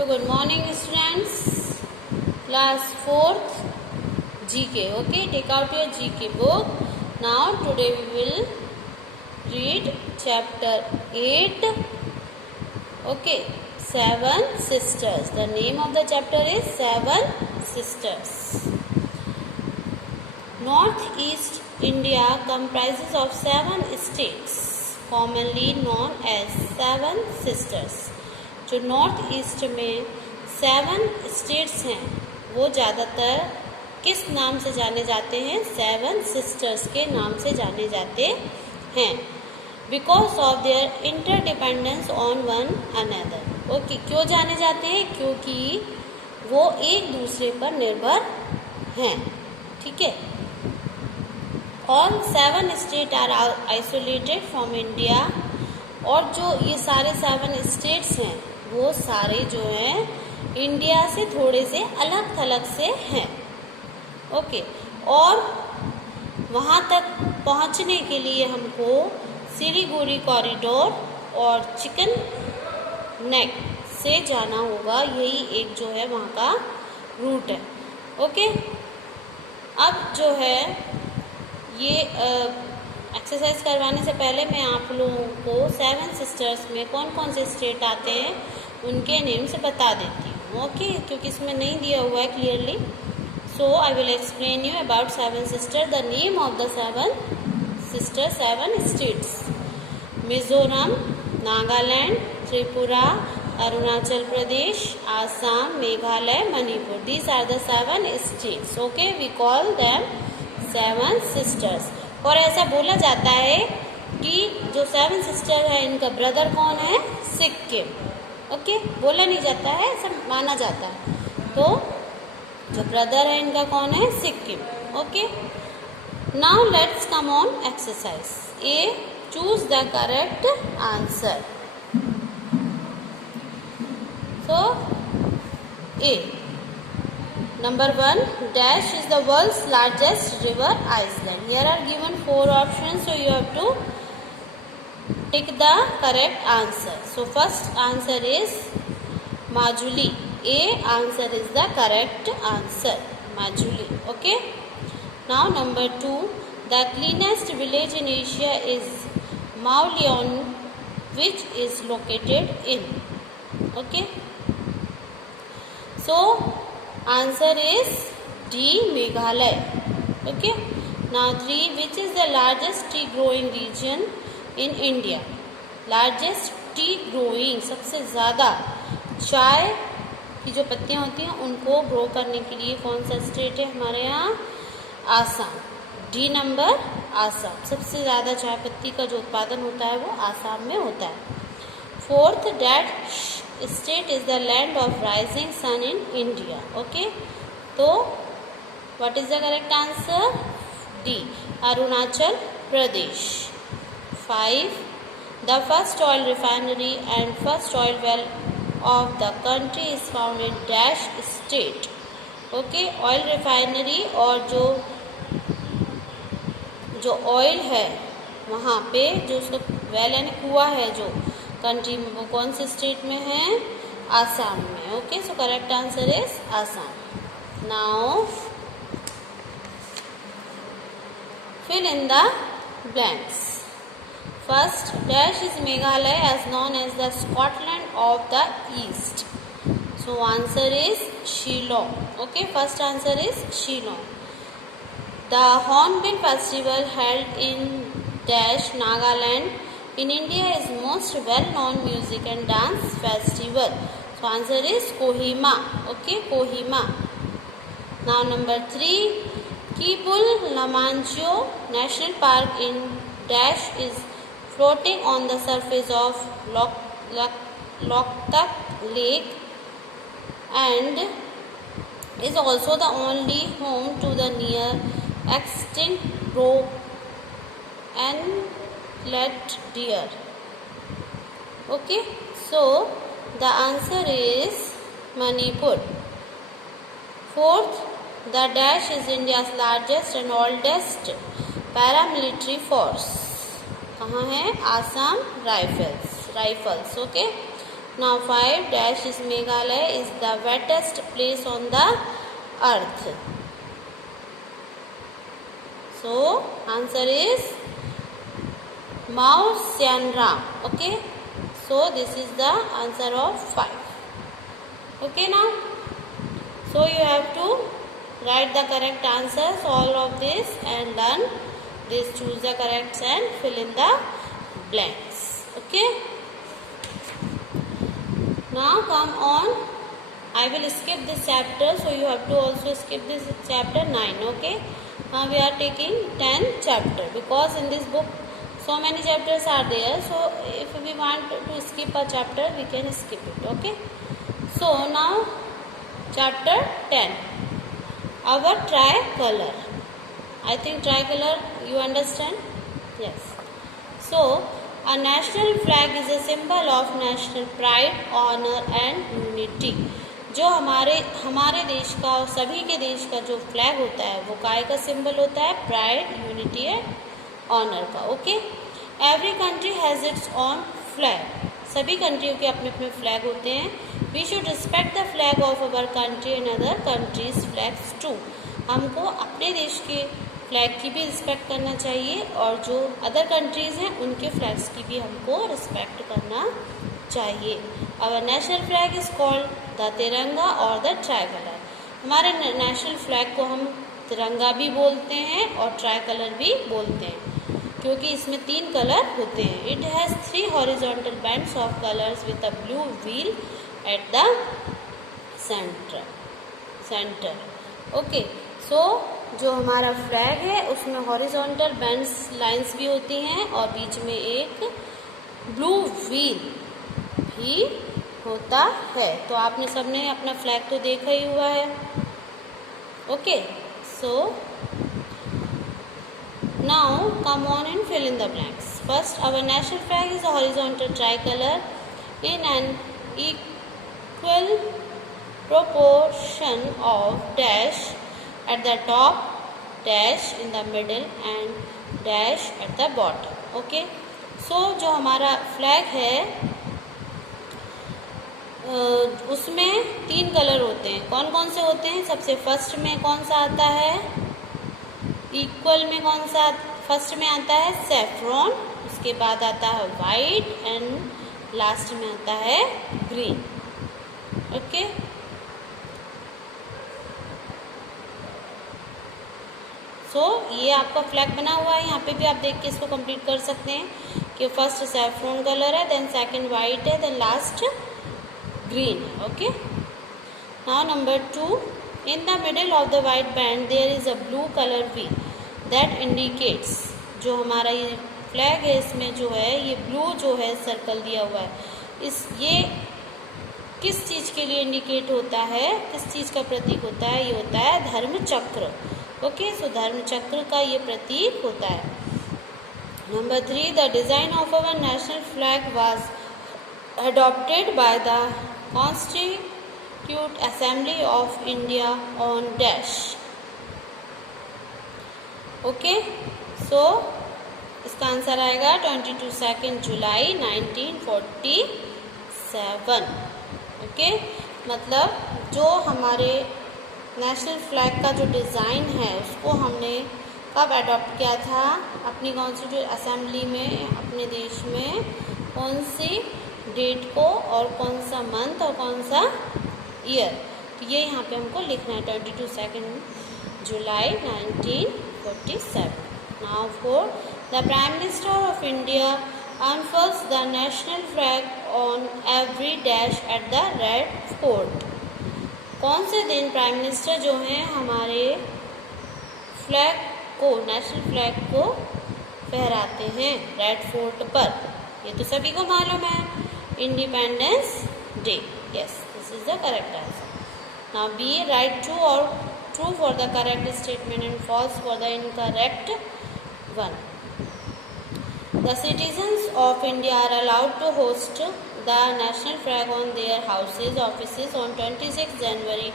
So good morning students, class 4th GK. Okay, take out your GK book. Now today we will read chapter 8. Okay, Seven Sisters. The name of the chapter is Seven Sisters. Northeast India comprises of 7 states, commonly known as Seven Sisters. जो north east में 7 states हैं वो ज़्यादातर किस नाम से जाने जाते हैं? 7 सिस्टर्स के नाम से जाने जाते हैं, because of their interdependence on one another. Okay, क्यों जाने जाते हैं? क्योंकि वो एक दूसरे पर निर्भर हैं. ठीक है. All 7 state are isolated from India. और जो ये सारे 7 स्टेट्स हैं वो सारे जो हैं इंडिया से थोड़े से अलग थलग से हैं. ओके, और वहाँ तक पहुँचने के लिए हमको सिलीगुड़ी कॉरिडोर और चिकन नेक से जाना होगा. यही एक जो है वहाँ का रूट है. ओके, अब जो है ये एक्सरसाइज करवाने से पहले मैं आप लोगों को 7 सिस्टर्स में कौन कौन से स्टेट आते हैं उनके नेम से बता देती हूँ. ओके, क्योंकि इसमें नहीं दिया हुआ है clearly. So I will explain you about 7 sister. The name of the 7 sister 7 states: Mizoram, Nagaland, Tripura, Arunachal Pradesh, Assam, Meghalaya, Manipur. These are the 7 states. Okay, we call them 7 sisters. और ऐसा बोला जाता है कि जो 7 सिस्टर है इनका ब्रदर कौन है? सिक्किम. ओके, बोला नहीं जाता है, ऐसा माना जाता है. तो जो ब्रदर है इनका कौन है? Sikkim. Okay, now let's come on exercise. A, choose the correct answer. So A, number 1, dash is the world's largest river island. Here are given 4 options, so you have to tick the correct answer. So first answer is Majuli. A answer is the correct answer, Majuli. Okay, now number 2, the cleanest village in Asia is Mauleon, which is located in. Okay, so answer is D, Meghalaya. Okay, now 3, which is the largest tea growing region in India? Largest tea growing, सबसे ज़्यादा चाय की जो पत्तियाँ होती हैं उनको grow करने के लिए कौन सा स्टेट है हमारे यहाँ? आसाम. D number, Assam. सबसे ज़्यादा चाय पत्ती का जो उत्पादन होता है वो आसाम में होता है. 4th, that state is the land of rising sun in India. Okay, तो what is the correct answer? D, Arunachal Pradesh. 5, the first oil refinery and first oil well of the country is found in dash state. Okay, oil refinery और जो oil है वहाँ पे जो उसका well यानी कुआं है जो कंट्री में वो कौन से स्टेट में है? आसाम में. Okay, so correct answer is Assam. Now fill in the blanks. First, dash is Meghalaya, as known as the Scotland of the East. So answer is Shillong. Okay, first answer is Shillong. The Hornbill Festival held in dash Nagaland in India is most well-known music and dance festival. So answer is Kohima. Okay, Kohima. Now number 3, Kibul Lamancho National Park in dash is floating on the surface of Loktak Lake and is also the only home to the near extinct roe and deer. Okay, so the answer is Manipur. 4th, the dash is India's largest and oldest paramilitary force. कहाँ है? Assam rifles. Okay, Now 5 dash is Meghalaya is the wettest place on the earth. So answer is Mao Sianram. Okay, so this is the answer of 5. Okay, now so you have to write the correct answers all of this and learn this, choose the correct and fill in the blanks. Okay, now come on, I will skip this chapter, so you have to also skip this chapter 9. Okay, now we are taking 10 chapter because in this book so many chapters are there, so if we want to skip a chapter we can skip it. Okay, so now chapter 10, our tricolor. I think tricolor you understand? Yes. So a national flag is a symbol of national pride, honor and unity. जो हमारे देश का और सभी के देश का जो फ्लैग होता है वो काय का सिंबल होता है? प्राइड, यूनिटी एंड ऑनर का. Okay, every country has its own flag. सभी कंट्रियों के अपने अपने फ्लैग होते हैं. We should respect the flag of our country and other countries flags too. हमको अपने देश के फ्लैग की भी रिस्पेक्ट करना चाहिए और जो अदर कंट्रीज़ हैं उनके फ्लैग्स की भी हमको रिस्पेक्ट करना चाहिए. Our national flag is called the Tiranga और द ट्राइकलर. हमारे नेशनल फ्लैग को हम तिरंगा भी बोलते हैं और ट्राइकलर भी बोलते हैं क्योंकि इसमें 3 कलर होते हैं. It has 3 horizontal bands of colours with a blue wheel at the centre. Okay, so जो हमारा फ्लैग है उसमें हॉरिजॉन्टल बैंड्स लाइंस भी होती हैं और बीच में एक ब्लू व्हील भी होता है. तो आपने सबने अपना फ्लैग तो देखा ही हुआ है. Okay, so now come on and fill in the blanks. First, our national flag is a horizontal tricolour in an equal proportion of dash at the top, dash in the middle and dash at the bottom. Okay, so जो हमारा flag है उसमें 3 colour होते हैं. कौन कौन से होते हैं? सबसे फर्स्ट में कौन सा आता है? इक्वल में कौन सा फर्स्ट में आता है? सैफ्रॉन. उसके बाद आता है वाइट एंड लास्ट में आता है ग्रीन. ओके, सो ये आपका फ्लैग बना हुआ है. यहाँ पे भी आप देख के इसको कंप्लीट कर सकते हैं कि फर्स्ट सैफ्रॉन कलर है, देन सेकंड वाइट है, then last green. Okay, now number 2, in the middle of the white band there is a blue colour we that indicates. जो हमारा ये फ्लैग है इसमें जो है ये ब्लू जो है सर्कल दिया हुआ है, ये किस चीज़ के लिए इंडिकेट होता है? किस चीज़ का प्रतीक होता है? ये होता है धर्म चक्र. ओके, सो धर्म चक्र का ये प्रतीक होता है. Number 3, the design of our national flag was adopted by the constituent assembly of India on dash. Okay, so इसका आंसर आएगा 22 जुलाई 1947. ओके, मतलब जो हमारे नेशनल फ्लैग का जो डिज़ाइन है उसको हमने कब अडॉप्ट किया था? अपनी कॉन्स्टिट्यूट असेंबली में, अपने देश में कौन सी डेट को और कौन सा मंथ और कौन सा ईयर. तो ये यहाँ पे हमको लिखना है 22 जुलाई 1947. Now for the prime minister of India unfurls the national flag on every dash at the Red Fort. कौन से दिन प्राइम मिनिस्टर जो हैं हमारे फ्लैग को, नेशनल फ्लैग को फहराते हैं रेड फोर्ट पर? ये तो सभी को मालूम है, independence day. Yes, this is the correct answer. Now B, write true और true for the correct statement and false for the incorrect one. The citizens of India are allowed to host the national flag on their houses, offices on 26 January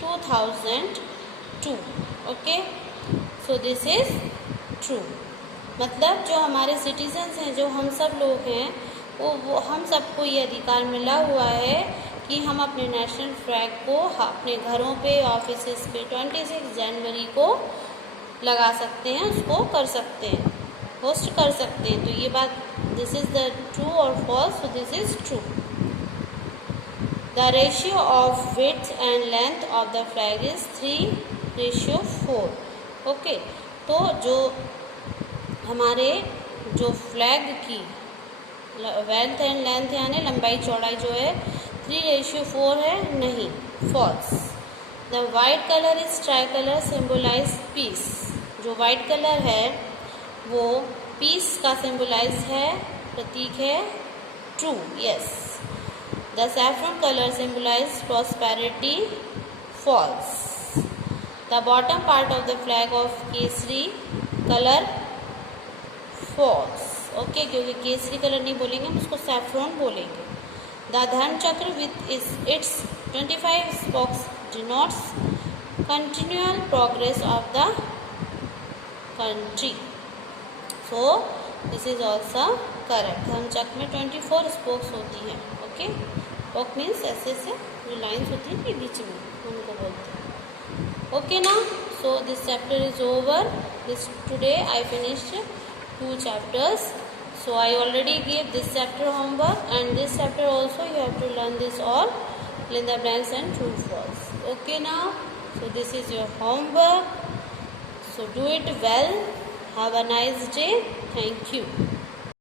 2002. Okay, so this is true. मतलब जो हमारे citizens हैं, जो हम सब लोग हैं, वो हम सबको ये अधिकार मिला हुआ है कि हम अपने नेशनल फ्लैग को अपने घरों पे, ऑफिसेस पे 26 जनवरी को लगा सकते हैं, उसको कर सकते हैं, होस्ट कर सकते हैं। तो ये बात, दिस इज़ द ट्रू और फॉल्स? तो this is true. The ratio of width and length of the flag is 3:4। Okay, तो जो हमारे जो फ्लैग की वेल्थ एंड लेंथ यानी लंबाई चौड़ाई जो है 3:4 है, नहीं, false. The white colour is tri colour symbolise peace. जो वाइट कलर है वो पीस का सिम्बोलाइज है, प्रतीक है, true, yes. The saffron colour symbolise prosperity, false. The bottom part of the flag of kesari colour, false. Okay, क्योंकि केसरी colour नहीं बोलेंगे, हम उसको सैफ्रॉन बोलेंगे। द धर्म चक्र with its 25 spokes denotes continual progress of the country. So this is also correct. धर्म चक्र में 24 spokes होती हैं। ओके, स्पोक मीन्स ऐसे जो लाइन्स होती हैं बीच में, उनको बोलते हैं। ओके ना, so this chapter is over. Today I finished 2 chapters. So I already gave this chapter homework, and this chapter also you have to learn this all, fill in the blanks and true false. Okay now, so this is your homework. So do it well. Have a nice day. Thank you.